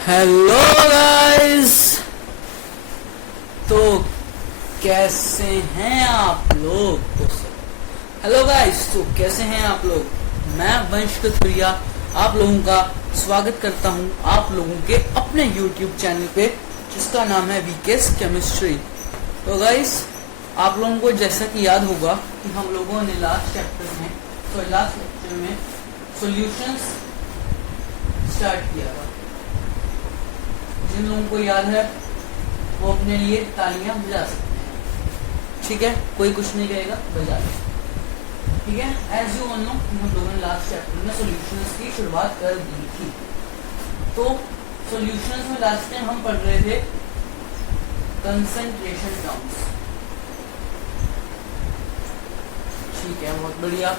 Hello guys. तो कैसे हैं आप लोग? हेलो गाइस, तो कैसे हैं आप लोग? मैं वंश कथुरिया आप लोगों का स्वागत करता हूं आप लोगों के अपने YouTube चैनल पे, जिसका नाम है वीकेस केमिस्ट्री। तो गाइस, आप लोगों को जैसा कि याद होगा कि हम लोगों ने लास्ट लेक्चर में सॉल्यूशंस स्टार्ट किया था। जिन लोगों को याद है वो अपने लिए तालियां बजा सकते हैं। ठीक है, कोई कुछ नहीं कहेगा, बजा ले। ठीक है, एज यू ऑल नो हम लोगों ने लास्ट चैप्टर में सॉल्यूशंस की शुरुआत कर दी थी। तो सॉल्यूशंस में लास्ट टाइम हम पढ़ रहे थे कंसंट्रेशन टर्म्स। ठीक है, बहुत बढ़िया।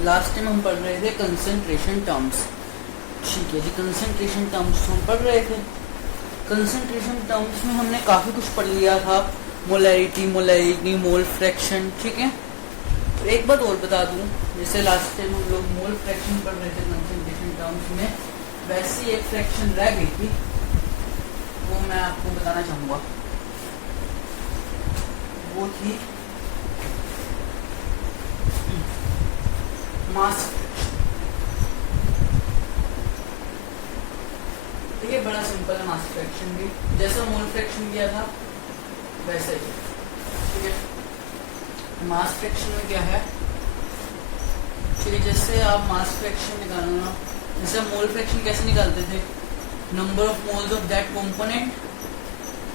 लास्ट टाइम हम पढ़ रहे थे कंसंट्रेशन टर्म्स। ठीक है जी, कंसंट्रेशन टर्म्स हम पढ़ रहे थे। कंसंट्रेशन टर्म्स में हमने काफ़ी कुछ पढ़ लिया था, मोलैरिटी, मोल फ्रैक्शन। ठीक है, तो एक बात और बता दूं, जैसे लास्ट टाइम हम लोग मोल फ्रैक्शन पढ़ रहे थे कंसंट्रेशन टर्म्स में, वैसी एक फ्रैक्शन रह गई थी, वो मैं आपको बताना चाहूँगा। वो थी मास। ये बड़ा सिंपल है मास फ्रैक्शन भी, जैसा मोल फ्रैक्शन किया था वैसे ही। ठीक है, मास फ्रैक्शन में क्या है? ठीक है, जैसे आप मास फ्रैक्शन निकालना, जैसे मोल फ्रैक्शन कैसे निकालते थे? Number of moles of that component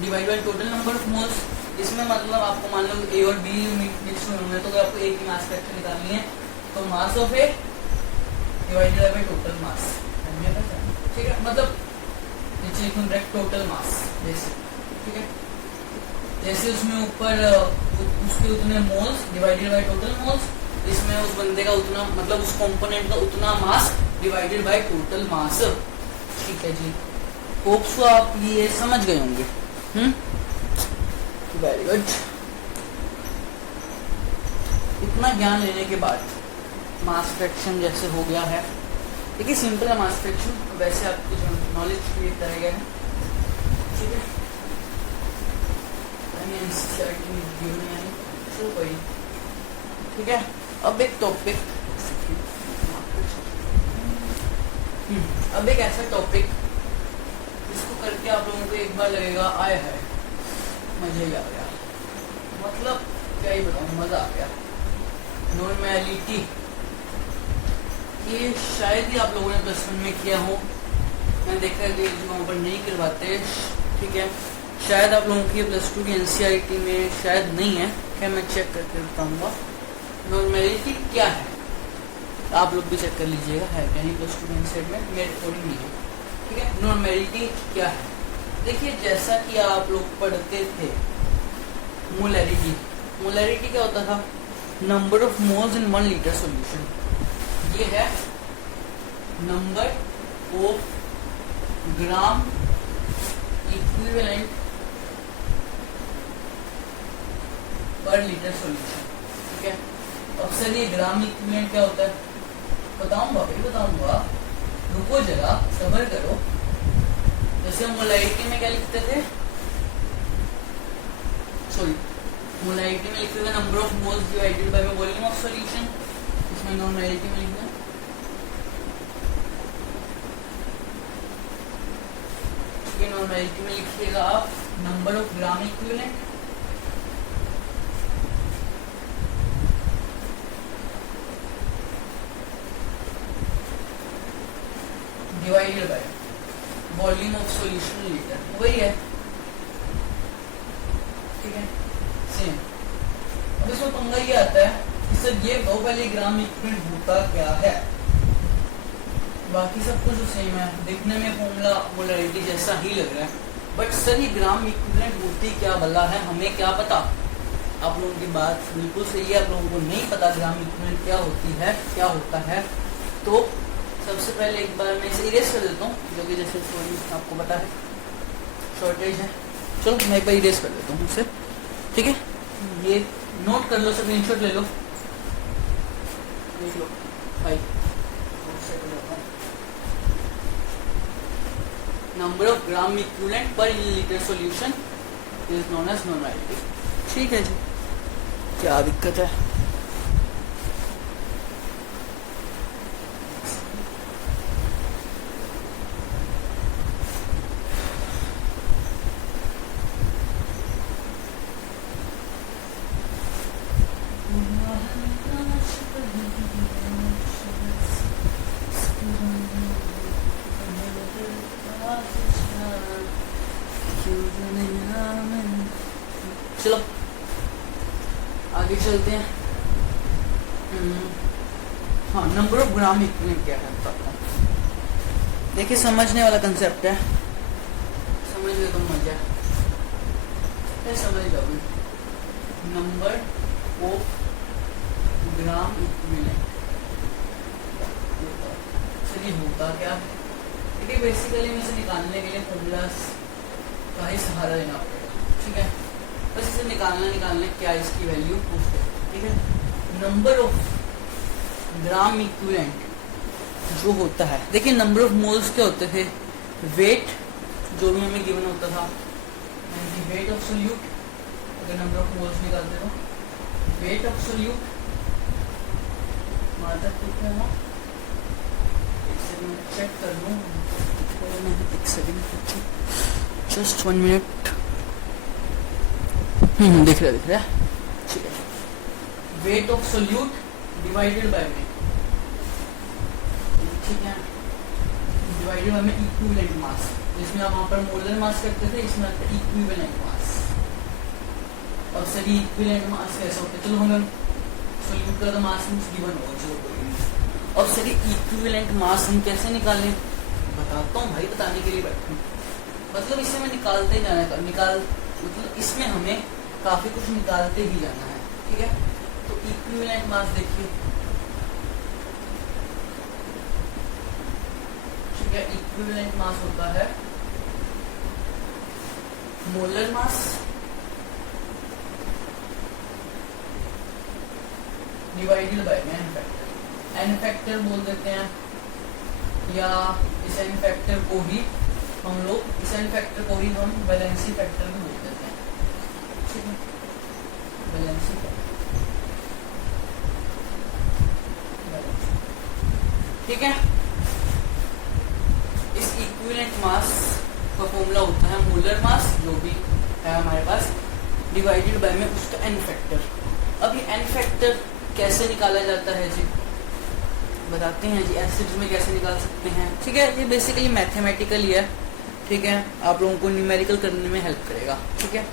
divide by total number of moles. इसमें मतलब आपको मान लो ए और बी मिक्स में होंगे, तो आपको एक ही मास फ्रैक्शन निकालनी है, तो mass of A divided by total mass. ठीक है, मतलब टोटल मास जैसे। ठीक है, जैसे उसमें ऊपर उसके उतने moles divided by total moles, इसमें उस बंदे का उतना, मतलब उस कंपोनेंट का उतना मास डिवाइडेड बाय टोटल मास। ठीक है जी, होप सो आप ये समझ गए होंगे। Very good. इतना ज्ञान लेने के बाद मास फ्रैक्शन जैसे हो गया है, देखिए सिंपल है मास फ्रैक्शन, वैसे आपको जो नॉलेज क्रिएट करेगा है। ठीक है, ठीक है, अब एक टॉपिक, अब एक ऐसा टॉपिक जिसको करके आप लोगों को एक बार लगेगा आए है मजा ही आ गया, मतलब क्या ही बताऊं, मजा आ गया। नॉर्मैलिटी, ये शायद ही आप लोगों ने प्लस वन में किया हो, मैंने देखा है कि वहाँ पर नहीं करवाते। ठीक है, शायद आप लोगों की प्लस टू की एनसीईआरटी में शायद नहीं है, क्या मैं चेक करके बताऊँगा नॉर्मैलिटी क्या है। आप लोग भी चेक कर लीजिएगा है क्या नहीं प्लस टू की एनसीईआरटी में, मेरे अकॉर्डिंग नहीं है। ठीक है, नॉर्मैलिटी क्या है? देखिए, जैसा कि आप लोग पढ़ते थे मोलैरिटी, मोलैरिटी क्या होता था? Number of moles in 1 litre solution. ये है number of gram equivalent per litre solution. ठीक है, अब सर ये ग्राम इक्विवेलेंट क्या होता है? बताऊंगा भाई, बताऊंगा, रुको जरा, सब्र करो। जैसे हम मोलैरिटी में क्या लिखते थे, सॉरी, मोलैरिटी में लिखते थे number of moles divided by volume of solution. इसमें नॉर्मैलिटी में लिखना, नॉर्मैलिटी में लिखिएगा आप number of gram equivalent divided by volume of solution litre, वही है। ठीक है, सेम। अब इसमें पंगा ये आता है कि सर ये दो पहले ग्राम इक्विवेलेंट होता क्या है, बाकी सब कुछ सेम है, दिखने में फॉर्मूला मोलैरिटी जैसा ही लग रहा है, बट सर ये ग्राम इक्विवेलेंट होती क्या भला है, हमें क्या पता? आप लोगों की बात बिल्कुल सही है, आप लोगों को नहीं पता ग्राम इक्विवेलेंट क्या होती है, क्या होता है। तो सबसे पहले एक बार मैं इसे इरेज कर देता हूँ, जो कि जैसे थोड़ी आपको पता है शॉर्टेज है। चलो मैं एक बार इरेज कर देता हूँ इसे। ठीक है, ये नोट कर लो, स्क्रीनशॉट ले लो, देख लो भाई। Number of gram equivalent per litre solution is known as normality. ठीक है जी, क्या दिक्कत है? चलो आगे चलते हैं। हाँ, नंबर ऑफ ग्राम इक्विवेलेंट क्या है बताता हूँ। देखिए समझने वाला कंसेप्ट है, समझ लो तो मजा है, समझ जाओगे। नंबर ऑफ ग्राम इक्विवेलेंट चलिए होता क्या है। देखिए बेसिकली इसे निकालने के लिए फॉर्मूलास का ही सहारा लेना पड़ेगा। ठीक है, बस इसे निकालना क्या इसकी वैल्यू पूछते हैं। ठीक है, नंबर ऑफ ग्राम इक्विवेलेंट जो होता है, देखिए नंबर ऑफ मोल्स क्या होते थे, वेट जो भी हमें गिवन होता था, वेट ऑफ सोल्यूट। अगर नंबर ऑफ मोल्स निकालते तो वेट ऑफ सोल्यूट मात्रा कितना है, एक सेकंड चेक कर लूँ, एक सेकंड जस्ट 1 मिनट। दिख रहा है। ठीक है, weight of solute divided by में, ठीक है, डिवाइडेड बाय में इक्विवेलेंट मास। जिसमें आप वहां पर मोलर मास करते थे, इसमें आता है इक्विवेलेंट मास। और सभी इक्विवेलेंट मास कैसे होते, चलो हमें सोल्यूट का तो मास गिवन हो, चलो कोई नहीं। और सभी इक्विवेलेंट मास हम कैसे निकालें बताता हूँ भाई, बताने के लिए बैठा हूँ। मतलब इसे मैं निकालते जाना है, मतलब इसमें हमें काफी कुछ निकालते ही जाना है। ठीक है, तो इक्विवेलेंट मास देखिए, ठीक है, इक्विवेलेंट मास होता है मोलर मास डिवाइडेड बाय में एन फैक्टर। एन फैक्टर बोल देते हैं, या इस एन फैक्टर को ही हम लोग, इस एन फैक्टर को ही हम वैलेंसी फैक्टर भी बोल देते हैं। ठीक है, वैलेंसी फैक्टर। ठीक है, इस इक्विवेलेंट मास का फॉर्मूला होता है मोलर मास जो भी है हमारे पास डिवाइडेड बाय में उसका एन फैक्टर। अब ये एन फैक्टर कैसे निकाला जाता है जी, बताते हैं जी। एसिड्स में कैसे निकाल सकते हैं, ठीक है, ये बेसिकली मैथमेटिकल ही है। ठीक है, आप लोगों को न्यूमेरिकल करने में हेल्प करेगा। ठीक है,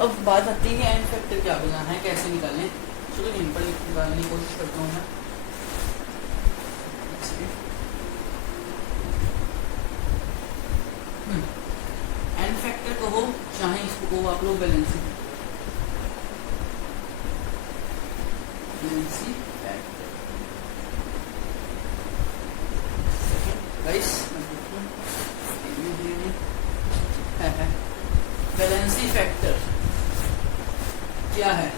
अब बात आती है एन फैक्टर क्या बनाना है, कैसे निकालें। चलो इन पर निकालने की कोशिश करता हूँ मैं। एन फैक्टर कहो चाहे इसको कहो आप लोग valency factor. Guys valency factor क्या है,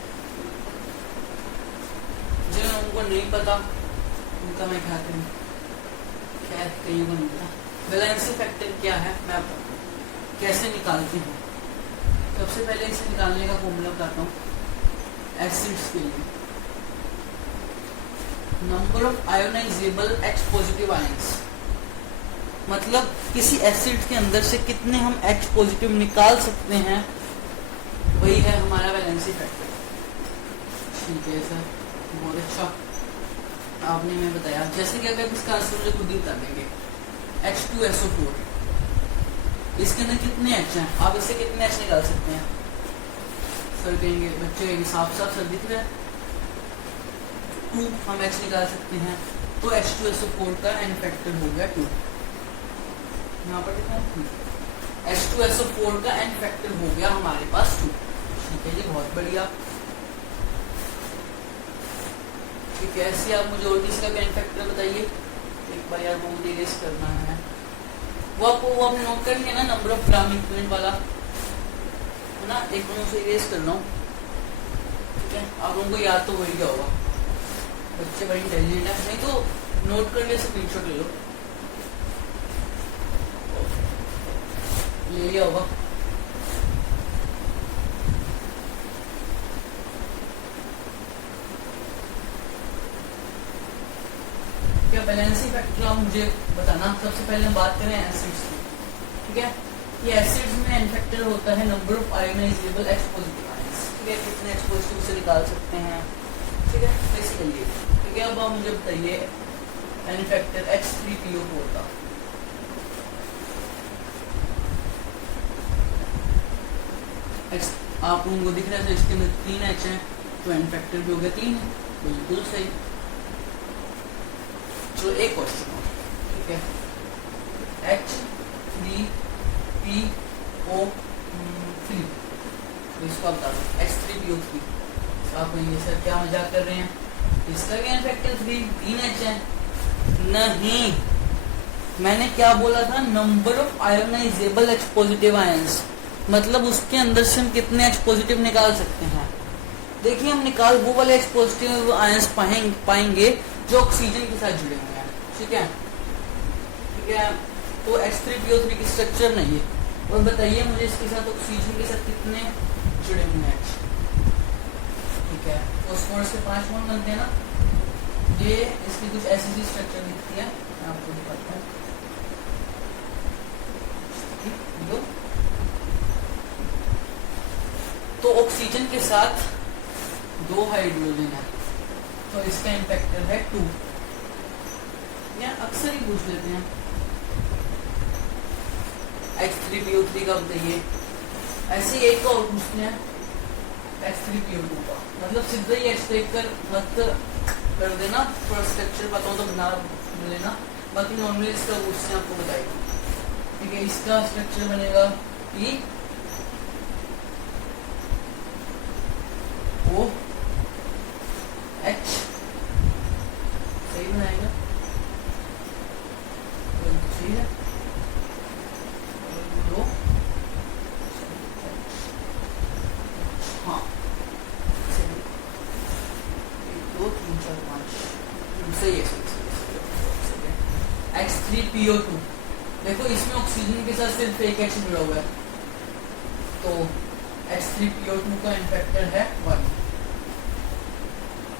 जिन लोगों को नहीं पता उनका मैं क्या करूँ, खैर कहीं को नहीं पता। बैलेंसी फैक्टर क्या है मैं आपको कैसे निकालते हैं। सबसे पहले इसे निकालने का फॉर्मूला बताता हूँ। एसिड्स के लिए number of ionisable H positive ions, मतलब किसी एसिड के अंदर से कितने हम H पॉजिटिव निकाल सकते हैं, वही है हमारा वैलेंसी फैक्टर। ठीक है सर, बहुत अच्छा आपने मैं बताया। जैसे कि अगर इसका आंसर मुझे खुद ही बता देंगे, H2SO4 इसके अंदर कितने H हैं, आप इससे कितने H निकाल सकते हैं। सर कहेंगे, बच्चे कहेंगे साफ साफ सर दिख रहा है 2 हम H निकाल सकते हैं, तो H2SO4 का एन फैक्टर हो गया 2। यहाँ पर देखो H2SO4 का एन फैक्टर हो गया हमारे पास 2। ठीक है जी, बहुत बढ़िया। ठीक है, ऐसे आप मुझे और किसी का भी एन फैक्टर बताइए एक बार यार, वो इरेज करना है। वो आपने नोट कर लिया ना, नंबर ऑफ ग्राम इक्विवेलेंट वाला है ना, एक बार उसे इरेज कर रहा हूँ। ठीक है, आप लोगों को याद तो हो ही गया होगा, बच्चे बड़े इंटेलिजेंट है। नहीं तो नोट कर लिया, स्क्रीनशॉट ले लो। ले लिया होगा। क्या बैलेंसिंग फैक्टर आप मुझे बताना। सबसे पहले हम बात करें एसिड्स की, ठीक है। ये एसिड्स में एन फैक्टर होता है number of ionisable H positive ions, ठीक है, कितने H पॉजिटिव से निकाल सकते हैं, ठीक है, बेसिकली, ठीक है। अब आप मुझे बताइए एन फैक्टर H3PO4 का। आप लोगों को दिख रहा है इसके में 3 H हैं, तो एन फैक्टर भी हो गया 3 है, बिल्कुल सही। चलो एक क्वेश्चन और, ठीक है। H3PO3, तो इसको आप बता दो H3PO3। तो आप कहेंगे सर क्या मजाक कर रहे हैं, इसका भी एन फैक्टर 3 H है। नहीं, मैंने क्या बोला था, number of ionisable H positive ions, मतलब उसके अंदर से हम कितने H पॉजिटिव निकाल सकते हैं। देखिए हम निकाल वो वाले H पॉजिटिव आयंस पाएंगे जो ऑक्सीजन के साथ जुड़े हुए हैं, ठीक है, ठीक है। तो H3PO3 की स्ट्रक्चर नहीं है। और बताइए मुझे इसके साथ ऑक्सीजन के साथ कितने जुड़े हुए हैं H, ठीक है। फॉस्फोरस के 5 बॉन्ड बनते हैं ना, ये इसकी कुछ ऐसी सी स्ट्रक्चर दिखती है, मैं आपको दिखाता हूँ। तो ऑक्सीजन के साथ 2 हाइड्रोजन है, तो इसका इम्पैक्टर है 2, या अक्सर ही पूछ लेते हैं। H3PO3 का बताइए, ऐसे ही एक और पूछते हैं H3PO2 का, मतलब सीधा ही H देखकर मत कर देना, थोड़ा स्ट्रक्चर पता हो तो बना लेना, बाकी नॉर्मली इसका पूछते हैं आपको बताएगा, ठीक है। इसका स्ट्रक्चर बनेगा E O H, सही बनाएगा, सही है। 2, हाँ, 1 2 3 4 5, सही है, सही है। H3PO2, देखो इसमें ऑक्सीजन के साथ सिर्फ एक H जुड़ा हुआ है, तो H3PO2 का इम्पैक्टर है 1,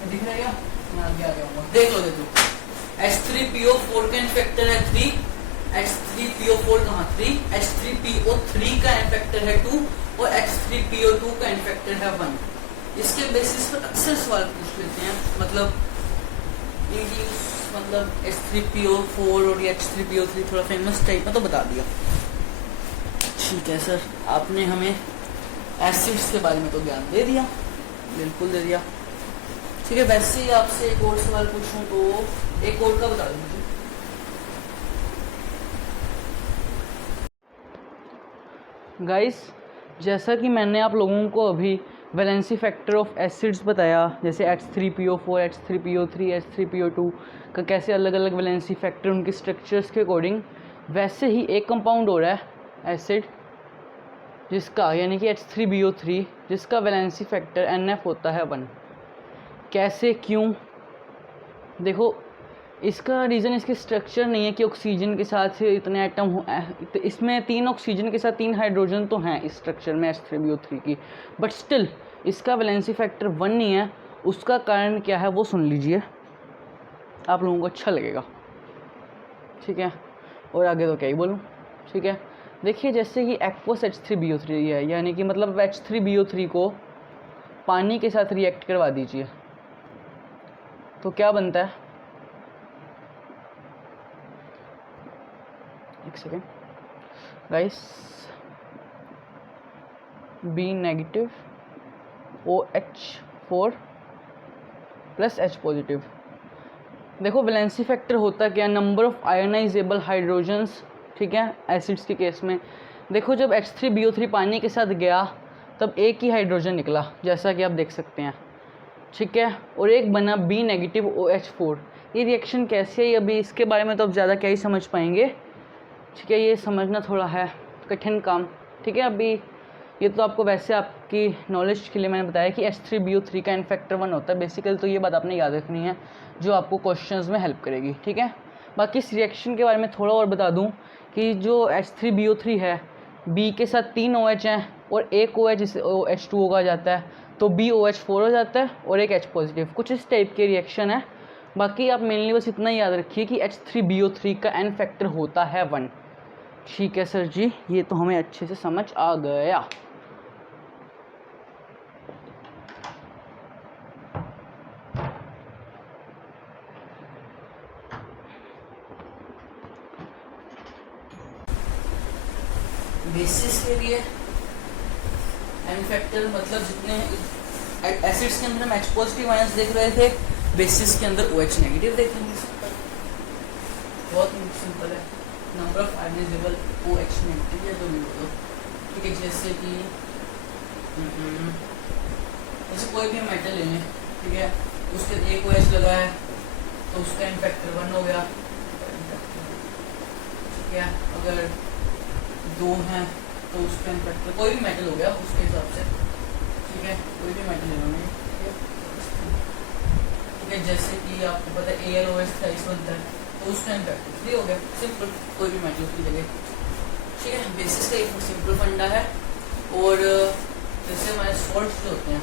दिख रहा है क्या, मैं आगे आ जाऊंगा, देख लो। H3PO4 का इम्पैक्टर है 3, H3PO4 कहाँ 3, H3PO3 का इम्पैक्टर है 2 और H3PO2 का इम्पैक्टर है 1। इसके बेसिस पर अक्सर सवाल पूछ लेते हैं, मतलब H3PO4 और H3PO3 थोड़ा फेमस टाइप में तो बता दिया, ठीक है सर। आपने हमें एसिड्स के बारे में तो ज्ञान दे दिया, बिल्कुल दे दिया, ठीक है। वैसे ही आपसे एक और सवाल पूछूं तो एक और का बता दीजिए। गाइस, जैसा कि मैंने आप लोगों को अभी वैलेंसी फैक्टर ऑफ एसिड्स बताया, जैसे H3PO4, H3PO3, H3PO2 का कैसे अलग अलग वैलेंसी फैक्टर उनके स्ट्रक्चर्स के अकॉर्डिंग, वैसे ही एक कंपाउंड हो रहा है एसिड जिसका, यानी कि H3BO3, जिसका वैलेंसी फैक्टर NF होता है 1। कैसे, क्यों, देखो इसका रीज़न इसकी स्ट्रक्चर नहीं है कि ऑक्सीजन के साथ इतने एटम हो, इसमें 3 ऑक्सीजन के साथ 3 हाइड्रोजन तो हैं इस स्ट्रक्चर में H3BO3 की, बट स्टिल इसका वैलेंसी फैक्टर 1 नहीं है। उसका कारण क्या है वो सुन लीजिए, आप लोगों को अच्छा लगेगा, ठीक है। और आगे तो क्या ही बोलूँ, ठीक है। देखिए जैसे कि एक्वस H3BO3 है, यानी कि मतलब H3BO3 को पानी के साथ रिएक्ट करवा दीजिए तो क्या बनता है, एक second guys, B negative OH4 plus H positive. देखो वैलेंसी फैक्टर होता क्या, नंबर ऑफ आयोनाइजेबल हाइड्रोजन्स, ठीक है, एसिड्स के केस में। देखो जब H3BO3 पानी के साथ गया तब एक ही हाइड्रोजन निकला, जैसा कि आप देख सकते हैं, ठीक है, और एक बना B नेगेटिव OH4। ये रिएक्शन कैसे है, अभी इसके बारे में तो अब ज़्यादा क्या ही समझ पाएंगे, ठीक है, ये समझना थोड़ा है कठिन काम, ठीक है। अभी ये तो आपको वैसे आपकी नॉलेज के लिए मैंने बताया कि H3BO3 का इन्फेक्टर 1 होता है, बेसिकली तो ये बात आपने याद रखनी है जो आपको क्वेश्चंस में हेल्प करेगी, ठीक है। बाकी इस रिएक्शन के बारे में थोड़ा और बता दूं कि जो H3BO3 है बी के साथ 3 OH हैं और एक OH जिसे H2O कहा जाता है, तो BOH4 हो जाता है और एक H पॉजिटिव। कुछ इस टाइप के रिएक्शन है। बाकी आप मेनली बस इतना याद रखिए कि H3BO3 का N फैक्टर होता है 1। ठीक है सर जी, ये तो हमें अच्छे से समझ आ गया। बेसिस के लिए एन फैक्टर मतलब जितने एसिड्स के अंदर हम H पॉजिटिव आयंस देख रहे थे, बेसिस के अंदर OH नेगेटिव देखेंगे। बहुत सिंपल है। Number of ionisable OH negative या तो बोलो, ठीक है। जैसे कि जैसे कोई भी मेटल ले लें, ठीक है, उसके एक OH लगा है तो उसका एन फैक्टर 1 हो गया, ठीक है। अगर 2 हैं तो उसका एन फैक्टर कोई भी मेटल हो गया उसके हिसाब से, ठीक है, कोई भी मेटल ले लो, ठीक है। जैसे कि आपको पता है AlOH का इस बनता है तो उसका एन फैक्टर 3 हो गया, सिंपल, कोई भी मेटल की जगह, ठीक है। बेसिस का एक सिंपल फंडा है। और जैसे हमारे सॉल्ट्स जो होते हैं,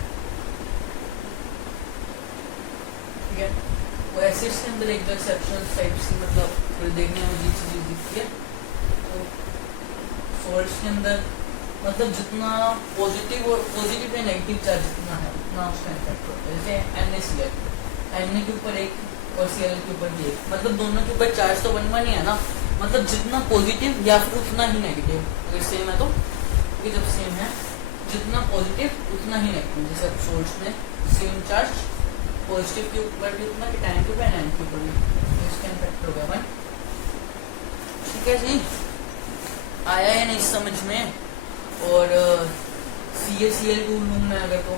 ठीक है, वो एसिड्स के अंदर एक दो एक्सेप्शनल टाइप से मतलब थोड़ी देखने में अजीब सी चीज दिखती है। तो सॉल्ट्स के अंदर मतलब जितना पॉजिटिव और पॉजिटिव या नेगेटिव चार्ज जितना है उतना उसका इफेक्ट होता है। जैसे NaCl, Na के ऊपर एक और Cl के ऊपर भी एक, मतलब दोनों के ऊपर चार्ज तो 1 ही है ना, मतलब जितना पॉजिटिव या फिर उतना ही नेगेटिव। अगर सेम है तो ये जब सेम है, जितना पॉजिटिव उतना ही नेगेटिव। जैसे अब सोल्ट्स में सेम चार्ज, पॉजिटिव के ऊपर भी उतना, कैटायन के ऊपर एनायन के ऊपर भी, तो इसका इफेक्ट हो गया 1। ठीक है जी, आया है नहीं समझ में। और CaCl लूँ मैं अगर तो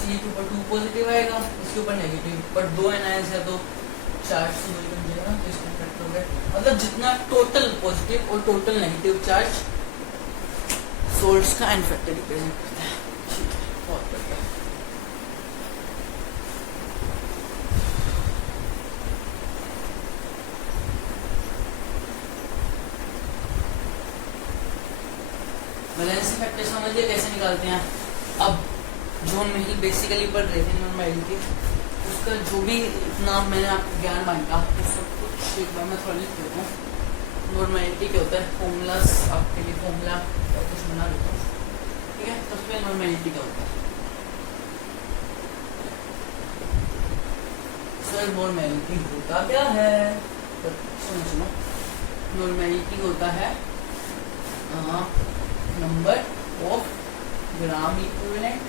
Ca के ऊपर 2 पॉजिटिव आएगा, इसके ऊपर नेगेटिव, पर 2 एनायंस है तो चार्ज से 2 बन जाएगा, तो इसका इफेक्ट हो गया। मतलब जितना टोटल पॉजिटिव और टोटल नेगेटिव चार्ज सोल्ट्स का एन फैक्टर रिप्रेजेंट करता है। ठीक है, बहुत बढ़िया। वैलेंसी फैक्टर समझिए कैसे निकालते हैं। अब जो हम बेसिकली पढ़ रहे थे नॉर्मैलिटी, उसका जो भी नाम मैंने आपको ज्ञान बांटा तो सब कुछ एक बार मैं थोड़ा लिख देता हूँ। नॉर्मैलिटी क्या होता है, फॉर्मूलास आपके लिए फॉर्मूला या कुछ बना देता हूँ, ठीक है। तो उसमें नॉर्मैलिटी क्या होता है, सर नॉर्मैलिटी होता क्या है, तो सुनो। नॉर्मैलिटी होता है number of gram equivalent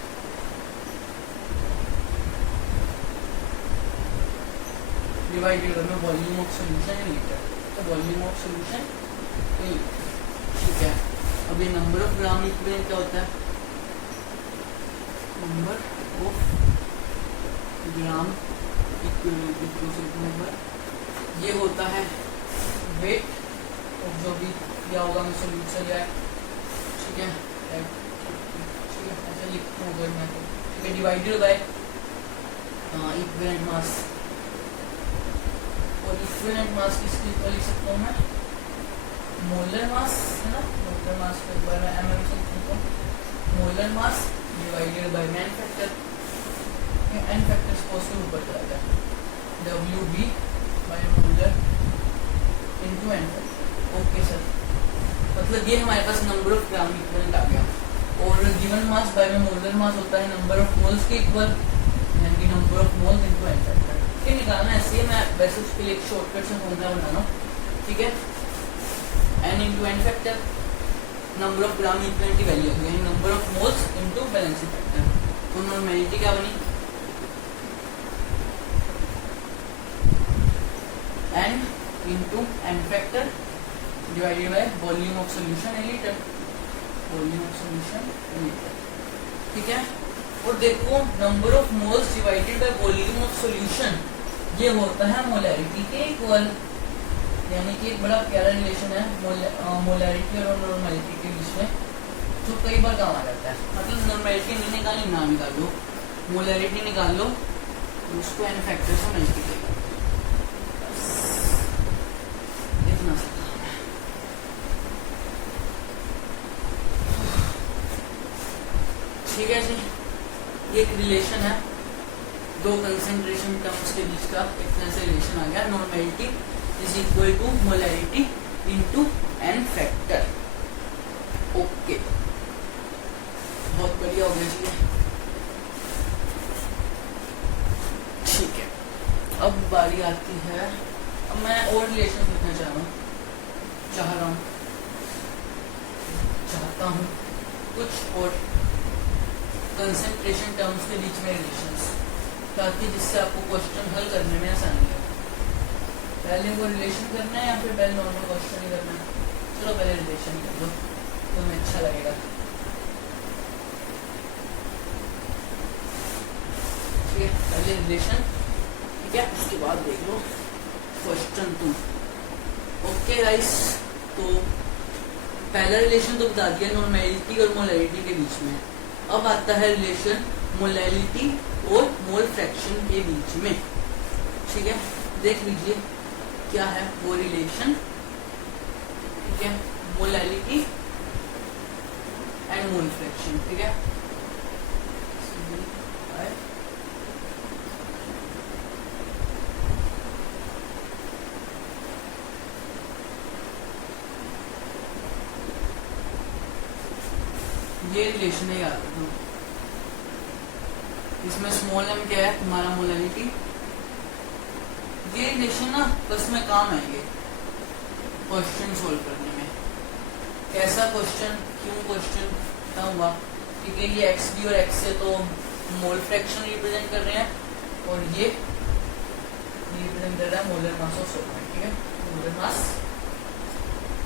divided by volume of solution in litre. तो volume of solution in litre, ठीक है। अब ये नंबर ऑफ ग्राम इक्विवेलेंट क्या होता है, number of gram equivalent number, ये होता है वेट और जो भी दिया होगा मैं सॉल्यूशन या, ठीक है, ऐसा लिखता हूँ अगर मैं तो, ठीक है, डिवाइडेड बाय इक्विवेलेंट मास। और इक्विवेलेंट मास किसके इक्वल लिख सकता हूँ मैं, मोलर मास है ना, मोलर मास को एक बार मैं mm से लिख सकता हूँ, molar mass divided by n factor. N factor को उसके ऊपर चला जाए, WB by molar into n factor. Okay sir, मतलब ये हमारे पास नंबर ऑफ ग्राम इक्विवेलेंट आ गया। और given mass by molar mass होता है नंबर ऑफ मोल्स के इक्वल, यानी कि number of moles into n factor. ये निकालना ऐसे ही, मैं वैसे उसके लिए एक शॉर्टकट से फॉर्मूला बनाना हूँ, ठीक है। n into n factor number of gram equivalent की वैल्यू होगी, यानी number of moles into valency factor. तो नॉर्मैलिटी क्या बनी, n into n factor divided by volume of solution in litre, volume of solution in litre, ठीक है। और देखो number of moles divided by volume of solution, ये होता है मोलैरिटी के इक्वल, यानी कि एक बड़ा प्यारा रिलेशन है मोलैरिटी और नॉर्मैलिटी के बीच में, जो कई बार काम आ जाता है। मतलब नॉर्मैलिटी नहीं निकाली ना निकाल लो, मोलैरिटी निकाल लो, उसको एन फैक्टर से मल्टीप्लाई कर दो, इतना सा काम है। ठीक है जी, ये एक रिलेशन है दो कंसेंट्रेशन टर्म्स के बीच का, एक तरह से रिलेशन आ गया। Normality is equal to molarity into n factor. Okay, बहुत बढ़िया हो गया जी। ठीक है, अब बारी आती है, अब मैं और रिलेशन लिखना चाहता हूँ कुछ और कंसेंट्रेशन टर्म्स के बीच में रिलेशंस, ताकि जिससे आपको क्वेश्चन हल करने में आसानी हो। पहले वो रिलेशन करना है या फिर पहले नॉर्मल क्वेश्चन ही करना है? चलो पहले रिलेशन कर दो, तुम्हें अच्छा लगेगा। ठीक है, पहले रिलेशन, ठीक है, उसके बाद देख लो क्वेश्चन तुम। ओके गाइस, तो पहला रिलेशन तो बता दिया नॉर्मेलिटी और मोलैरिटी के बीच में। अब आता है रिलेशन मोलैरिटी और मोल फ्रैक्शन के बीच में। ठीक है, देख लीजिए क्या है वो रिलेशन। ठीक है, मोलैरिटी एंड मोल फ्रैक्शन। ठीक है, ये रिलेशन है, याद रखो। इसमें स्मॉल m क्या है, तुम्हारा मोलैरिटी। ये रिलेशन ना बस में काम आएंगे क्वेश्चन सोल्व करने में। कैसा क्वेश्चन, क्यों क्वेश्चन क्या हुआ? क्योंकि ये xd और x से तो मोल फ्रैक्शन रिप्रेजेंट कर रहे हैं, और ये रिप्रेजेंट कर रहा है मोलर मास ऑफ सॉल्वेंट। ठीक है, मोलर मास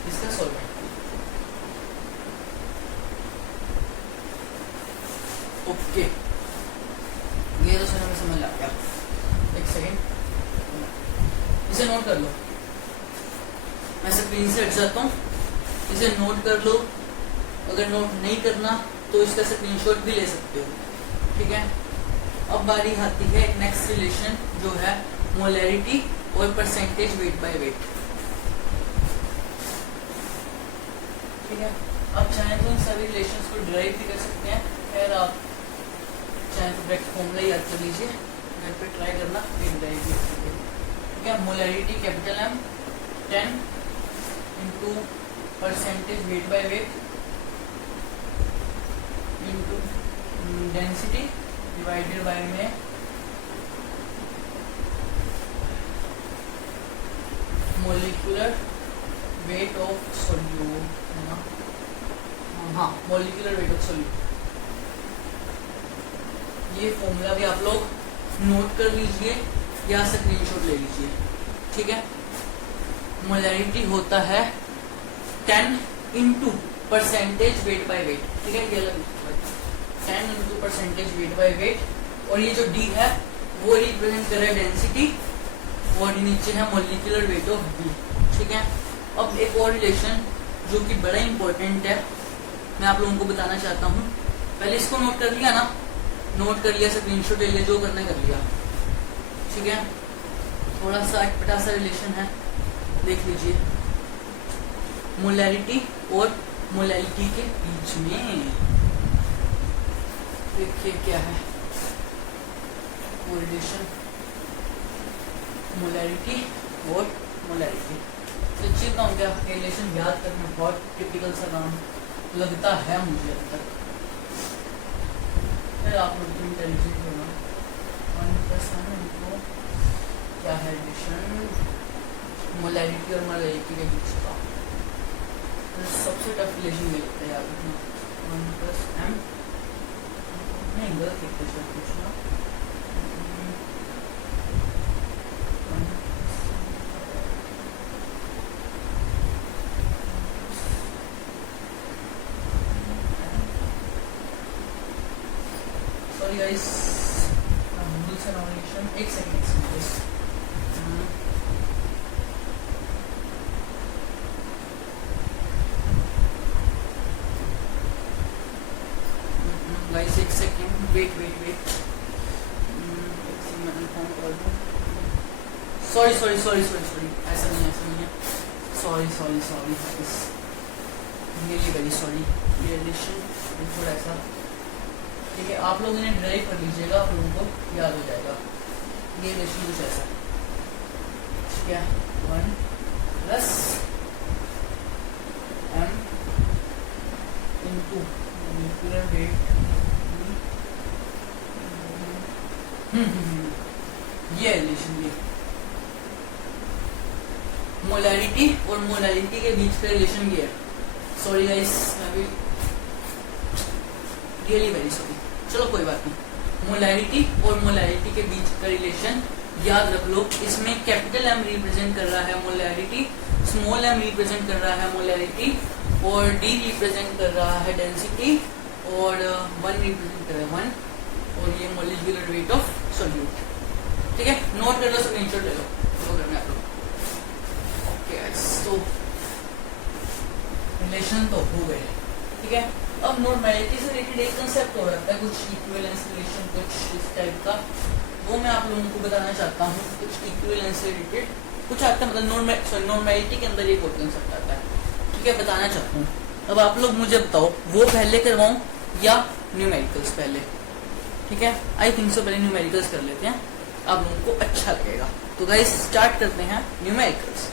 इसका सॉल्वेंट। ओके, ये तो समझ आ गया। एक सेकेंड, इसे नोट कर लो। मैं स्क्रीन से हट जाता हूँ, इसे नोट कर लो। अगर नोट नहीं करना तो इसका स्क्रीनशॉट भी ले सकते हो। ठीक है, अब बारी आती है एक नेक्स्ट रिलेशन, जो है मोलैरिटी और परसेंटेज वेट बाय वेट। ठीक है, अब चाहे तो इन सभी रिलेशंस को डिराइव भी कर सकते हैं। खैर, आप चाहे तो डायरेक्ट फॉर्मूला याद कर लीजिए, घर पे ट्राई करना, फिर डिराइव भी कर सकते हैं। ठीक है, molarity capital M 10 into percentage weight by weight into density divided by में मोलिकुलर वेट ऑफ सॉल्यूट, है ना? हाँ, मोलिकुलर वेट ऑफ सॉल्यूट। ये फॉर्मूला भी आप लोग नोट कर लीजिए या स्क्रीनशॉट ले लीजिए। ठीक है, मोलैरिटी होता है 10 into percentage weight by weight. ठीक है, ये 10 into percentage weight by weight, और ये जो D है वो रिप्रेजेंट कर रहा है डेंसिटी, और नीचे है मोलिकुलर वेट ऑफ B। ठीक है, अब एक और रिलेशन जो कि बड़ा इंपॉर्टेंट है, मैं आप लोगों को बताना चाहता हूँ। पहले इसको नोट कर लिया ना, नोट कर लिया, स्क्रीनशॉट ले लिया, जो करना है कर लिया। ठीक है, थोड़ा सा अटपटा सा रिलेशन है, देख लीजिए। मोलैरिटी और मोलैरिटी के बीच में देखिए क्या है वो रिलेशन, मोलैरिटी और मोलैरिटी। सच्ची बताऊं क्या, रिलेशन याद करना बहुत टिपिकल सा काम लगता है मुझे अब तक। फिर आप लोग तो इंटेलिजेंट होना। 1+1 इनको क्या है रिलेशन मोलैरिटी और मोलैरिटी के बीच का? सबसे टफ रिलेशन ये लगता है याद रखना। 1+m नहीं, गलत लिखते हैं पूछना। Sorry guys, rules and regulation, एक सेकंड गाइस, एक सेकंड, वेट, एक सेकंड मैं इन्फॉर्म कर दूं। सॉरी, ऐसा नहीं है, sorry guys, really very sorry. ये रिलेशन थोड़ा ऐसा ठीक है, आप लोग इन्हें ड्राइव कर लीजिएगा, आप लोगों को याद हो जाएगा। ये रिलेशन कुछ ऐसा, ठीक है, 1 plus m into molecular weight, ये रिलेशन ये मोलैरिटी और मोलैरिटी के बीच का रिलेशन ये है। सॉरी गाइस, अभी रियली वेरी सॉरी, चलो कोई बात नहीं। मोलैरिटी और मोलैरिटी के बीच का रिलेशन याद रख लो। इसमें कैपिटल M रिप्रेजेंट कर रहा है मोलैरिटी, स्मॉल m रिप्रेजेंट कर रहा है मोलैरिटी, और D रिप्रेजेंट कर रहा है डेंसिटी, और 1 रिप्रेजेंट कर रहा है 1, और ये मॉलिक्यूलर वेट ऑफ सॉल्यूट। ठीक है, नोट कर लो, स्क्रीनशॉट ले लो, तो करना है आप लोग। ओके गाइस, तो रिलेशन तो हो गए, ठीक है। अब नॉर्मैलिटी से रिलेटेड एक कंसेप्ट हो रखता है, कुछ इक्विवेलेंस रिलेशन, कुछ इस टाइप का, वो मैं आप लोगों को बताना चाहता हूँ। कुछ इक्विवेलेंस से रिलेटेड कुछ आता है, मतलब नॉर्मैलिटी के अंदर एक और कंसेप्ट आता है, ठीक है, बताना चाहता हूँ। अब आप लोग मुझे बताओ, वो पहले करवाऊँ या न्यूमेरिकल्स पहले? ठीक है, आई थिंक सो पहले न्यूमेरिकल्स कर लेते हैं, आप लोगों को अच्छा लगेगा। तो गाइस स्टार्ट करते हैं न्यूमेरिकल्स।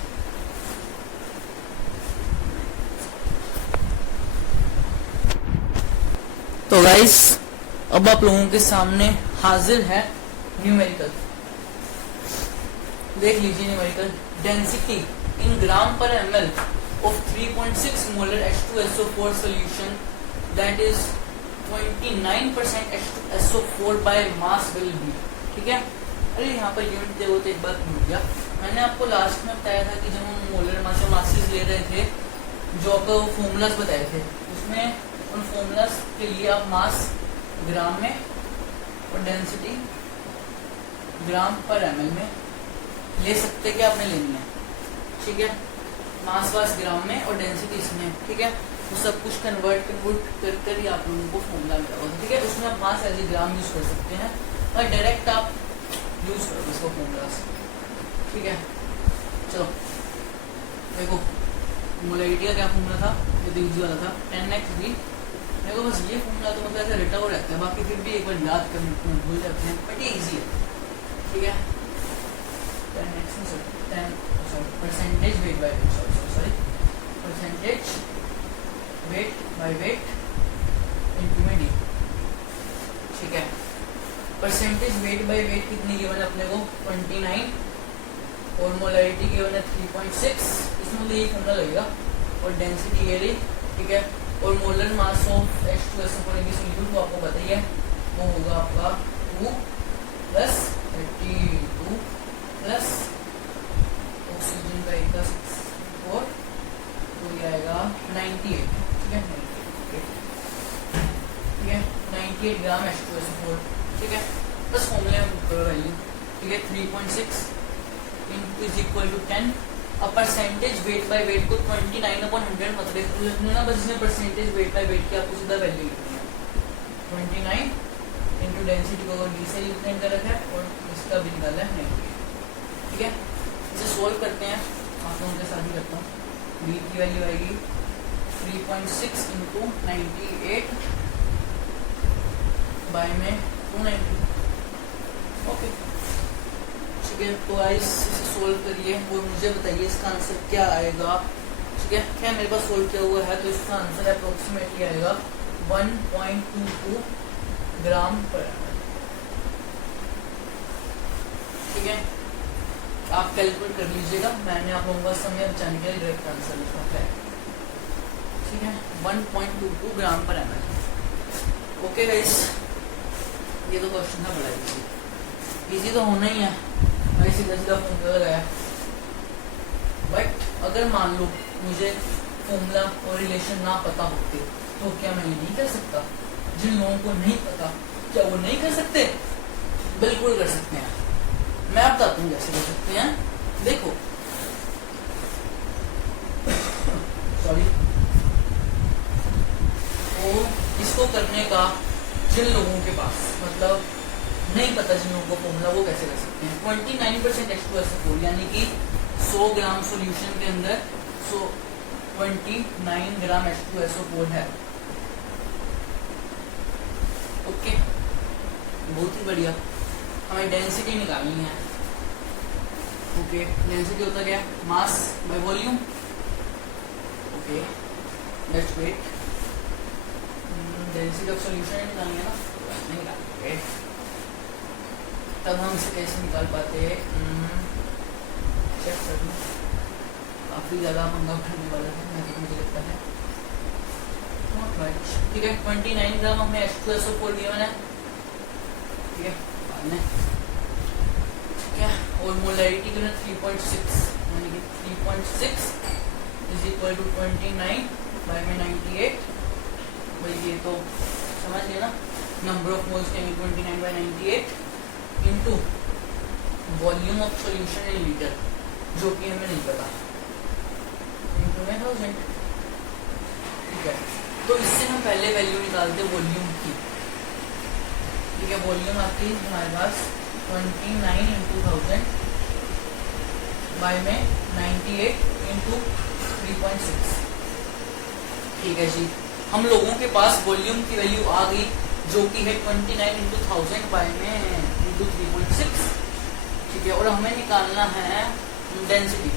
तो गाइस अब आप लोगों के सामने हाजिर है न्यूमेरिकल। देख लीजिए न्यूमेरिकल। डेंसिटी इन ग्राम पर ml of 3.6 molar H2SO4 solution, that is 29% H2SO4 by mass will be। ठीक है, अरे यहाँ पर यूनिट देखो तो एक बात भूल गया, मैंने आपको लास्ट में बताया था कि जब हम मोलर मासेस ले रहे थे, जो आपको फॉर्मूलाज बताए थे, उसमें उन फॉर्मूलाज के लिए आप मास ग्राम में और डेंसिटी ग्राम पर ml में ले सकते, कि आपने लेनी है। ठीक है, मास वास ग्राम में और डेंसिटी इसमें, ठीक है, तो सब कुछ कन्वर्ट कर कर ही आप लोगों को फॉर्मूला मिला होगा। ठीक है, उसमें आप मास एज ए ग्राम यूज कर सकते हैं और डायरेक्ट आप यूज करो इसको फॉर्मूलाज। ठीक है, चलो देखो मोलैरिटी का क्या फॉर्मूला था, ये तो यूज वाला था 10x भी। देखो बस ये फॉर्मूला तो मतलब ऐसा रटा हुआ रहता है, बाकी फिर भी एक बार याद करने भूल जाते हैं, बट ये ईजी है। ठीक है, 10x percentage weight by weight, sorry percentage weight by weight into में डी। ठीक है, परसेंटेज वेट बाय वेट कितनी गिवन है अपने को 29, और मोलैरिटी गिवन है 3.6, इसमें तो यही फॉर्मूला लगेगा, और डेंसिटी ये रही। ठीक है, और molar mass of H2SO4 in solute वो आपको पता ही है, वो होगा आपका 2 प्लस 32 प्लस ऑक्सीजन का 64, तो ये आएगा 98। ठीक है, 98 ग्राम H2SO4। ठीक है, बस फॉर्मूले में करो वैल्यू। ठीक है, 3.6 इंटू इज इक्वल टू 10। अब परसेंटेज वेट बाय वेट को 29/100 मतलब लिखना ना, बस इसमें परसेंटेज वेट बाय वेट की आपको सीधा वैल्यू लिखनी है 29 इंटू डेंसिटी को डी से रिप्रेजेंट कर रखा है, और इसका भी निकाला है 98। ठीक है, इसे सोल्व करते हैं, आप लोगों के साथ ही करता हूँ। बी की वैल्यू आएगी 3.6 इंटू 98 बाय में 290। ओके, ठीक है, तो गाइस इसे सोल्व करिए और मुझे बताइए इसका आंसर क्या आएगा। ठीक है, क्या मेरे पास सोल्व किया हुआ है, तो इसका आंसर अप्रोक्सीमेटली आएगा 1.22 ग्राम पर ml। ठीक है, आप कैलकुलेट कर लीजिएगा, मैंने आप लोगों का समय बचाने के लिए डायरेक्ट आंसर लिखा है। ठीक है, 1.22 ग्राम पर ml। ओके गाइस, ये तो क्वेश्चन था बड़ा इजी तो होना ही है, सीधा सीधा फॉर्मूला लगाया। बट अगर मान लो मुझे फॉर्मूला और रिलेशन ना पता होते, तो क्या मैं ये नहीं कर सकता? जिन लोगों को नहीं पता, क्या वो नहीं कर सकते? बिल्कुल कर सकते हैं। मैं बताता हूँ कैसे कर सकते हैं। देखो सॉरी, तो इसको करने का जिन लोगों के पास मतलब नहीं पता, जिन लोगों को फॉर्मूला, वो कैसे कर सकते हैं। 29% H2SO4 यानी कि 100 ग्राम सॉल्यूशन के अंदर 29 ग्राम H2SO4 है। ओके, बहुत ही बढ़िया। हमें डेंसिटी निकालनी है। ओके, डेंसिटी होता क्या है? Mass by volume. Okay, let's wait. Density of solution निकालनी है ना, नहीं निकालेंगे। तब हम इसे कैसे निकाल पाते हैं? चेक कर लूँ। काफ़ी ज़्यादा मंगा उठाने वाला है, मुझे लगता है। ठीक है, 29 ग्राम हमें H2SO4 दिया मैंने। ठीक है, बाद में ठीक है। और मोलैरिटी की 3.6 यानी कि 3.6 इज इक्वल टू 29 बाय में 98। भाई ये तो समझ गए ना, number of moles can be 29 by 98 into volume of solution in litre, जो कि हमें नहीं पता, इंटू में 1000। ठीक है, तो इससे हम पहले वैल्यू निकालते वॉल्यूम की। ठीक है, वॉल्यूम आती है हमारे पास 29 इंटू 1000 बाय में 98 इंटू 3.6। ठीक है जी, हम लोगों के पास वॉल्यूम की वैल्यू आ गई, जो कि है 29 इंटू 1000 बाय में इंटू 3.6। ठीक है, और हमें निकालना है डेंसिटी।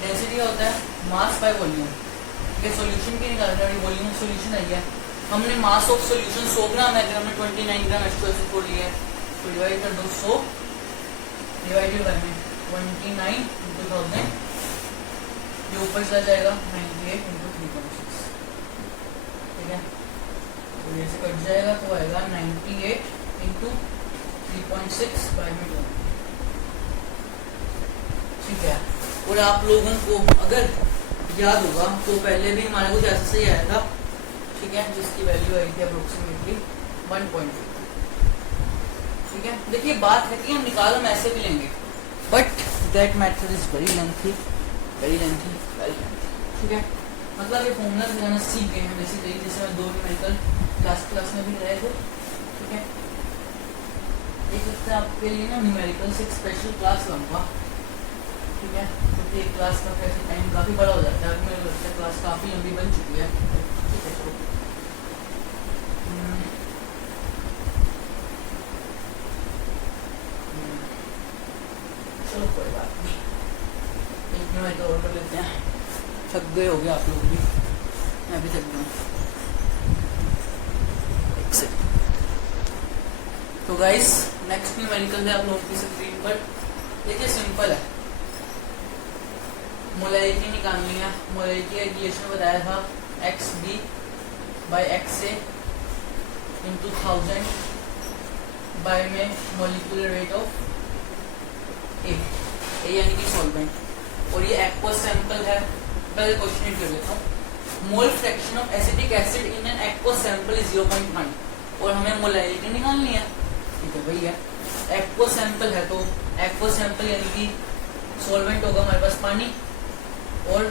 डेंसिटी होता है मास बाय वॉल्यूम। ठीक है, सॉल्यूशन की निकालना है, वॉल्यूम ऑफ सॉल्यूशन आई है। हमने मास ऑफ सॉल्यूशन 100 ग्राम है, अगर हमने 29 ग्राम H2SO4 लिया है तो डिवाइड कर दो 100 डिवाइडेड बाय में 29 इंटू 1000, ये ऊपर चला जाएगा 98 इंटू 3.6। ठीक है, तो ये से कट जाएगा तो आएगा 98 इंटू 3.6 बाय में 2। ठीक है, और आप लोगों को अगर याद होगा तो पहले भी हमारे कुछ ऐसा सही आया था। ठीक है, जिसकी वैल्यू आई थी अप्रोक्सीमेटली 1.2। ठीक है, देखिए बात है कि हम निकाल हम ऐसे भी लेंगे, but that method is very lengthy, very lengthy, very lengthy. ठीक है, मतलब ये फॉर्मूला लगाना सीख गए हैं बेसिकली, जैसे मैं 2 न्यूमेरिकल क्लास में भी रहे थे। ठीक है, एक हफ्ते आपके लिए ना न्यूमेरिकल से एक स्पेशल क्लास लूँगा। ठीक है, क्योंकि एक क्लास का कैसे टाइम काफ़ी बड़ा हो जाता है, अभी मेरे लगता है क्लास काफ़ी लंबी बन चुकी है। ठीक है, चलो कोई बात नहीं, एक न्यूमेरिकल और कर लेते हैं। थक गए हो गया आप लोग भी, मैं भी थक गया हूँ। तो गाइस, नेक्स्ट न्यूमेरिकल है आप लोगों की स्क्रीन पर। देखिए सिंपल है, मोलैरिटी निकालनी है। मोलैरिटी का रिलेशन बताया था XB by XA into 1000 by में मॉलिक्यूलर वेट ऑफ A यानी कि सॉल्वेंट। और ये एक्वस सैंपल है। पहले क्वेश्चन कर लेता हूँ। Mole fraction of acetic acid in an aqueous sample is 0.1 और हमें मोलैरिटी निकालनी है। ठीक है भैया, एक्वस सैंपल है तो एक्वस सैंपल यानी कि सॉल्वेंट होगा हमारे पास पानी, और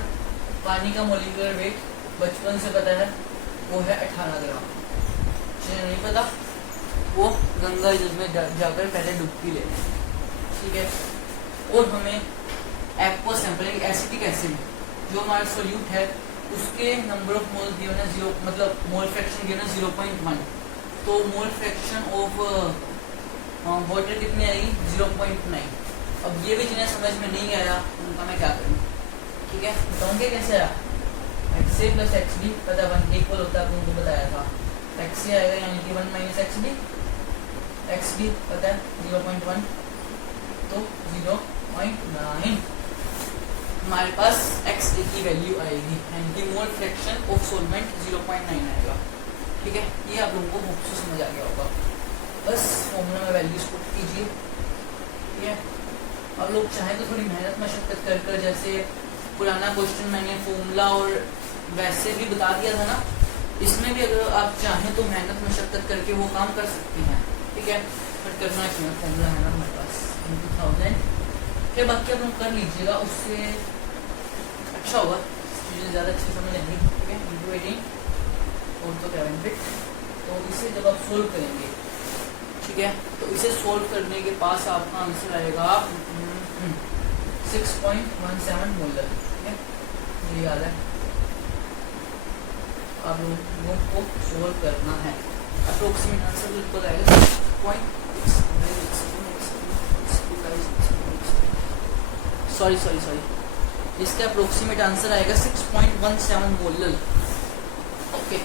पानी का मॉलिक्यूलर वेट बचपन से पता है वो है 18 ग्राम। जिन्हें नहीं पता वो गंगा जल में जाकर पहले डुबकी ले। ठीक है, और हमें एक्वस सैंपल एसिटिक एसिड जो हमारा सोल्यूट है उसके नंबर ऑफ मोल्स गिवन है 0, मतलब मोल फ्रैक्शन गिवन है 0.1। तो मोल फ्रैक्शन ऑफ वाटर कितनी आएगी? 0.9। अब ये भी जिन्हें समझ में नहीं आया उनका मैं क्या करूँ? ठीक है, बताऊँगे कैसे आया। XA प्लस XB पता 1 इक्वल होता है, आपको बताया था। XA आएगा यानी कि 1 माइनस XB, XB पता है 0.1 तो 0.9 हमारे पास XA की वैल्यू आएगी, यानी कि मोल फ्रैक्शन ऑफ सॉल्वेंट 0.9 आएगा। ठीक है, ये आप लोगों को बुक से समझ आ गया होगा। बस फॉर्मूला में वैल्यूज पुट कीजिए। ठीक है, आप लोग चाहें तो थोड़ी मेहनत मशक्कत कर कर, जैसे पुराना क्वेश्चन मैंने फॉर्मूला और वैसे भी बता दिया था ना, इसमें भी अगर आप चाहें तो मेहनत मशक्कत करके वो काम कर सकते हैं। ठीक है, बट करना चाहिए, फॉर्मूला है ना हमारे पास 1000। फिर बाकी आप लोग कर लीजिएगा, उससे अच्छा होगा, चीज़ें ज़्यादा अच्छी समझ आएंगी। ठीक है, इंटू 18 और तो क्या बेनिफिट। तो इसे जब आप सोल्व करेंगे, ठीक है, तो इसे सोल्व करने के पास आपका आंसर आएगा 6.17 मोलर। ठीक है, ये याद है, आप लोगों को सोल्व करना है। अप्रोक्सीमेट आंसर लगभग आएगा 6.6 इसका अप्रोक्सीमेट आंसर आएगा 6.17 वोल्ट। ओके,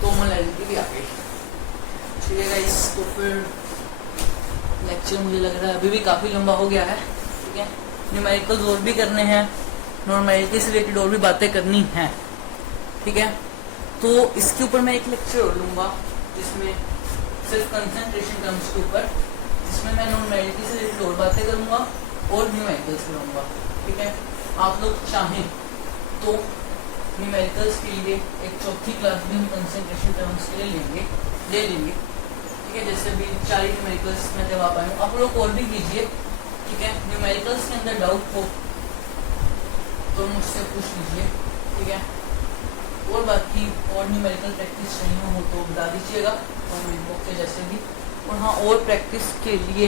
तो मोलैरिटी भी आ गई। ठीक है गाइस, तो फिर लेक्चर मुझे लग रहा है अभी भी काफ़ी लंबा हो गया है। ठीक है, न्यूमेरिकल्स और भी करने हैं, नॉर्मैलिटी से रिलेटेड और भी बातें करनी हैं। ठीक है, तो इसके ऊपर मैं एक लेक्चर और लूँगा जिसमें सिर्फ कंसंट्रेशन टर्म्स के ऊपर, जिसमें मैं नॉर्मैलिटी से रिलेटेड और बातें करूँगा और न्यूमेरिकल्स करूँगा। ठीक है, आप लोग चाहें तो न्यूमेरिकल्स के लिए एक चौथी क्लास भी हम कंसंट्रेशन टर्म्स के लिए ले लेंगे। ठीक है, जैसे अभी 40 न्यूमेरिकल्स में जब आप आए आप लोग और भी कीजिए। ठीक है, न्यूमेरिकल्स के अंदर डाउट हो तो मुझसे पूछ लीजिए। ठीक है, और बाकी और न्यूमेरिकल प्रैक्टिस चाहिए हो तो बता दीजिएगा कमेंट बॉक्स में जैसे भी। और हाँ, और प्रैक्टिस के लिए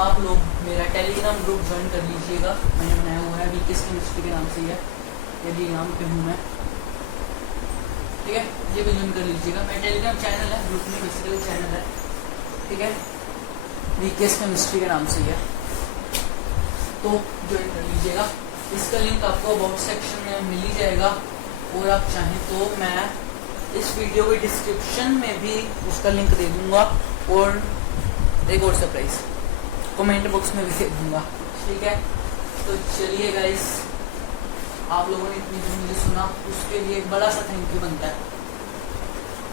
आप लोग मेरा टेलीग्राम ग्रुप ज्वाइन कर लीजिएगा, मैंने बनाया हुआ है वीकेस्ट केमिस्ट्री के नाम से ही है, टेलीग्राम पे हूँ मैं। ठीक है, ये भी ज्वाइन कर लीजिएगा। मेरा टेलीग्राम चैनल है, ग्रुप में बेसिकली चैनल है। ठीक है, वीकेस्ट केमिस्ट्री के नाम से ही है, तो ज्वाइन कर लीजिएगा। इसका लिंक आपको अबाउट सेक्शन में मिल ही जाएगा, और आप चाहें तो मैं इस वीडियो के डिस्क्रिप्शन में भी उसका लिंक दे दूंगा, और एक और सरप्राइज कमेंट बॉक्स में भी दे दूंगा। ठीक है, तो चलिए गाइस, आप लोगों ने इतनी देर मुझे सुना उसके लिए एक बड़ा सा थैंक यू बनता है।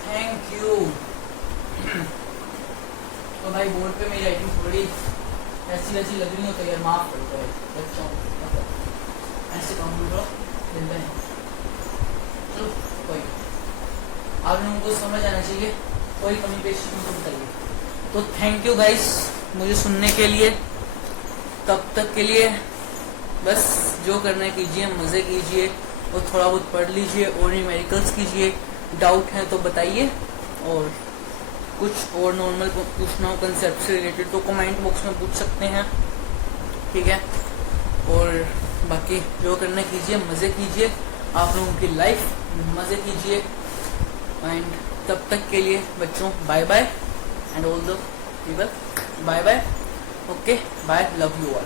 Thank you. तो भाई बोर्ड पे मेरी राइटिंग थोड़ी ऐसी वैसी लग रही हो तो यार माफ कर दो बच्चों, ऐसे काम करो मिलते हैं। चलो कोई, आप लोगों को समझ आना चाहिए, कोई कमी पेश नहीं बताइए। तो थैंक यू गाइस मुझे सुनने के लिए। तब तक के लिए बस जो करना है कीजिए, मज़े कीजिए और थोड़ा बहुत पढ़ लीजिए और न्यूमेरिकल्स कीजिए। डाउट है तो बताइए, और कुछ और नॉर्मल पूछना हो कंसेप्ट से रिलेटेड तो कमेंट बॉक्स में पूछ सकते हैं। ठीक है, और बाकी जो करना कीजिए, मज़े कीजिए, आप लोगों की लाइफ मज़े कीजिए। एंड तब तक के लिए बच्चों bye bye, and all the people bye bye. Okay bye, love you all.